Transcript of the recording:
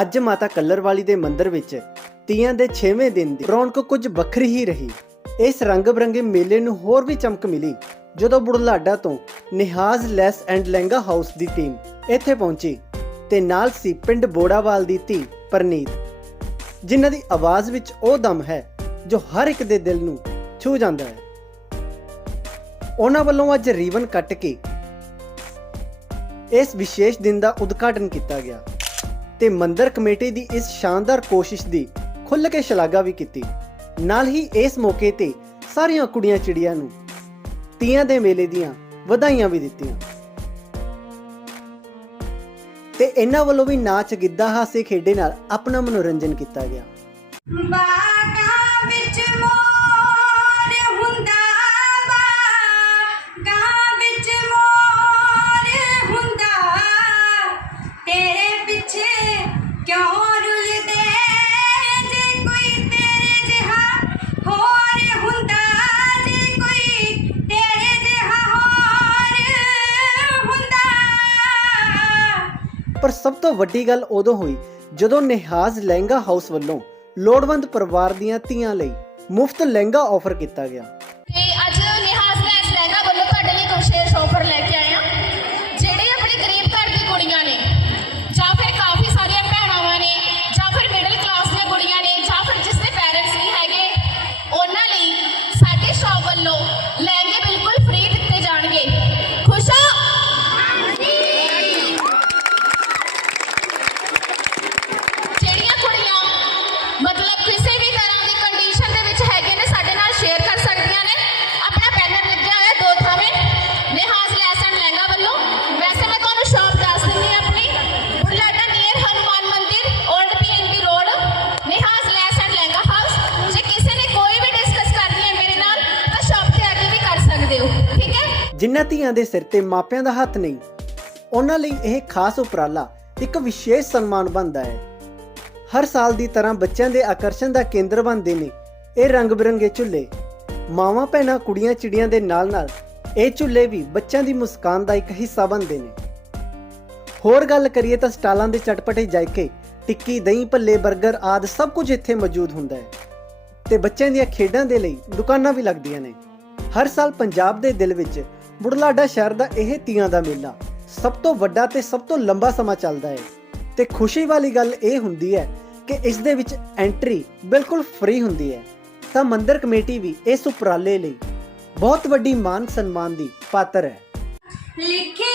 ਅੱਜ ਮਾਤਾ ਕੱਲਰਵਾਲੀ ਦੇ ਮੰਦਿਰ ਵਿੱਚ ਤੀਆਂ ਦੇ 6ਵੇਂ ਦਿਨ ਦੀ ਰੌਣਕ ਕੁਝ ਵੱਖਰੀ ਹੀ ਰਹੀ। ਇਸ ਰੰਗ ਬਰੰਗੇ ਮੇਲੇ ਨੂੰ ਹੋਰ ਵੀ ਚਮਕ ਮਿਲੀ, ਜਦੋਂ ਬੁੜਲਾਡਾ ਤੋਂ Nihaz lace and lehenga house the team ਇੱਥੇ ਪਹੁੰਚੀ ਤੇ ਨਾਲ ਸੀ ਪਿੰਡ ਬੋੜਾਵਾਲ ਦੀ ਧੀ ਪਰਨੀਤ, ਜਿਨ੍ਹਾਂ ਦੀ ਆਵਾਜ਼ ਵਿੱਚ ਉਹ ਦਮ ਹੈ ਜੋ ਹਰ ਇੱਕ ਦੇ ਦਿਲ ਨੂੰ ਛੂ ਜਾਂਦਾ ਹੈ। ਉਹਨਾਂ ਵੱਲੋਂ ਅੱਜ ਰੀਵਨ ਕੱਟ ਕੇ ਇਸ ਵਿਸ਼ੇਸ਼ ਦਿਨ ਦਾ ਉਦਘਾਟਨ ਕੀਤਾ ਗਿਆ। ਤੇ ਮੰਦਰ ਕਮੇਟੀ ਦੀ ਇਸ ਸ਼ਾਨਦਾਰ ਕੋਸ਼ਿਸ਼ ਦੀ ਖੁੱਲ੍ਹ ਕੇ ਸ਼ਲਾਘਾ ਵੀ ਕੀਤੀ। ਨਾਲ ਹੀ ਇਸ ਮੌਕੇ ਤੇ ਸਾਰੀਆਂ ਕੁੜੀਆਂ ਚਿੜੀਆਂ ਨੂੰ ਤੀਆਂ ਦੇ ਮੇਲੇ ਦੀਆਂ ਵਧਾਈਆਂ ਵੀ ਦਿੱਤੀਆਂ। ਤੇ ਇਹਨਾਂ ਵੱਲੋਂ ਵੀ ਨਾਚ ਗਿੱਧਾ ਹਾਸੇ ਖੇਡੇ ਨਾਲ ਆਪਣਾ ਮਨੋਰੰਜਨ ਕੀਤਾ ਗਿਆ। ਬਾਗਾਂ ਵਿੱਚ ਪਰ ਸਭ ਤੋਂ ਵੱਡੀ ਗੱਲ ਉਦੋਂ ਹੋਈ ਜਦੋਂ ਨਿਹਾਜ਼ ਲਹਿੰਗਾ ਹਾਊਸ ਵੱਲੋਂ ਲੋੜਵੰਦ ਪਰਿਵਾਰ ਦੀਆਂ ਧੀਆਂ ਲਈ ਮੁਫਤ ਲਹਿੰਗਾ ਆਫਰ ਕੀਤਾ ਗਿਆ। ਤੇ ਅੱਜ ਨਿਹਾਜ਼ ਲੈਸ ਲਹਿੰਗਾ ਵੱਲੋਂ ਤੁਹਾਡੇ ਲਈ ਕੁਝ ਸ਼ੇਅਰ ਆਫਰ ਲੈ ਕੇ ਆਏ ਜਿਨ੍ਹਾਂ ਧੀਆਂ ਦੇ ਸਿਰ ਤੇ ਮਾਪਿਆਂ ਦਾ ਹੱਥ ਨਹੀਂ, ਉਹਨਾਂ ਲਈ ਇਹ ਖਾਸ ਉਪਰਾਲਾ ਇੱਕ ਵਿਸ਼ੇਸ਼ ਸਨਮਾਨ ਬਣਦਾ ਹੈ। ਹਰ ਸਾਲ ਦੀ ਤਰ੍ਹਾਂ ਬੱਚਿਆਂ ਦੇ ਆਕਰਸ਼ਣ ਦਾ ਕੇਂਦਰ ਬਣਦੇ ਨੇ ਇਹ ਰੰਗ-ਬਿਰੰਗੇ ਝੁੱਲੇ। ਮਾਵਾਂ, ਭੈਣਾਂ, ਕੁੜੀਆਂ, ਚਿੜੀਆਂ ਦੇ ਨਾਲ-ਨਾਲ ਇਹ ਝੁੱਲੇ ਵੀ ਬੱਚਿਆਂ ਦੀ ਮੁਸਕਾਨ ਦਾ ਇੱਕ ਹਿੱਸਾ ਬਣਦੇ ਨੇ। ਹੋਰ ਗੱਲ ਕਰੀਏ ਤਾਂ ਸਟਾਲਾਂ ਦੇ ਚਟਪਟੇ, ਜਾਇਕੇ, ਟਿੱਕੀ, ਦਹੀਂ, ਭੱਲੇ 버ਗਰ ਆਦਿ ਸਭ ਕੁਝ ਇੱਥੇ ਮੌਜੂਦ ਹੁੰਦਾ ਹੈ ਤੇ ਬੱਚਿਆਂ ਦੀਆਂ ਖੇਡਾਂ ਦੇ ਲਈ ਦੁਕਾਨਾਂ ਵੀ ਲੱਗਦੀਆਂ ਨੇ। ਹਰ ਸਾਲ ਪੰਜਾਬ ਦੇ ਦਿਲ ਵਿੱਚ ਬੁਢਲਾਡਾ ਸ਼ਹਿਰ ਦਾ ਇਹ ਤੀਆਂ ਦਾ ਮੇਲਾ ਸਭ ਤੋਂ ਵੱਡਾ ਤੇ ਸਭ ਤੋਂ ਲੰਬਾ ਸਮਾਂ ਚੱਲਦਾ ਹੈ। ਤੇ ਖੁਸ਼ੀ ਵਾਲੀ ਗੱਲ ਇਹ ਹੁੰਦੀ ਹੈ ਕਿ ਇਸ ਦੇ ਵਿੱਚ ਐਂਟਰੀ ਬਿਲਕੁਲ ਫ੍ਰੀ ਹੁੰਦੀ ਹੈ। ਤਾਂ ਮੰਦਰ ਕਮੇਟੀ ਵੀ ਇਸ ਉਪਰਾਲੇ ਲਈ ਬਹੁਤ ਵੱਡੀ ਮਾਨ ਸਨਮਾਨ ਦੀ ਪਾਤਰ ਹੈ। ਲਿਖੇ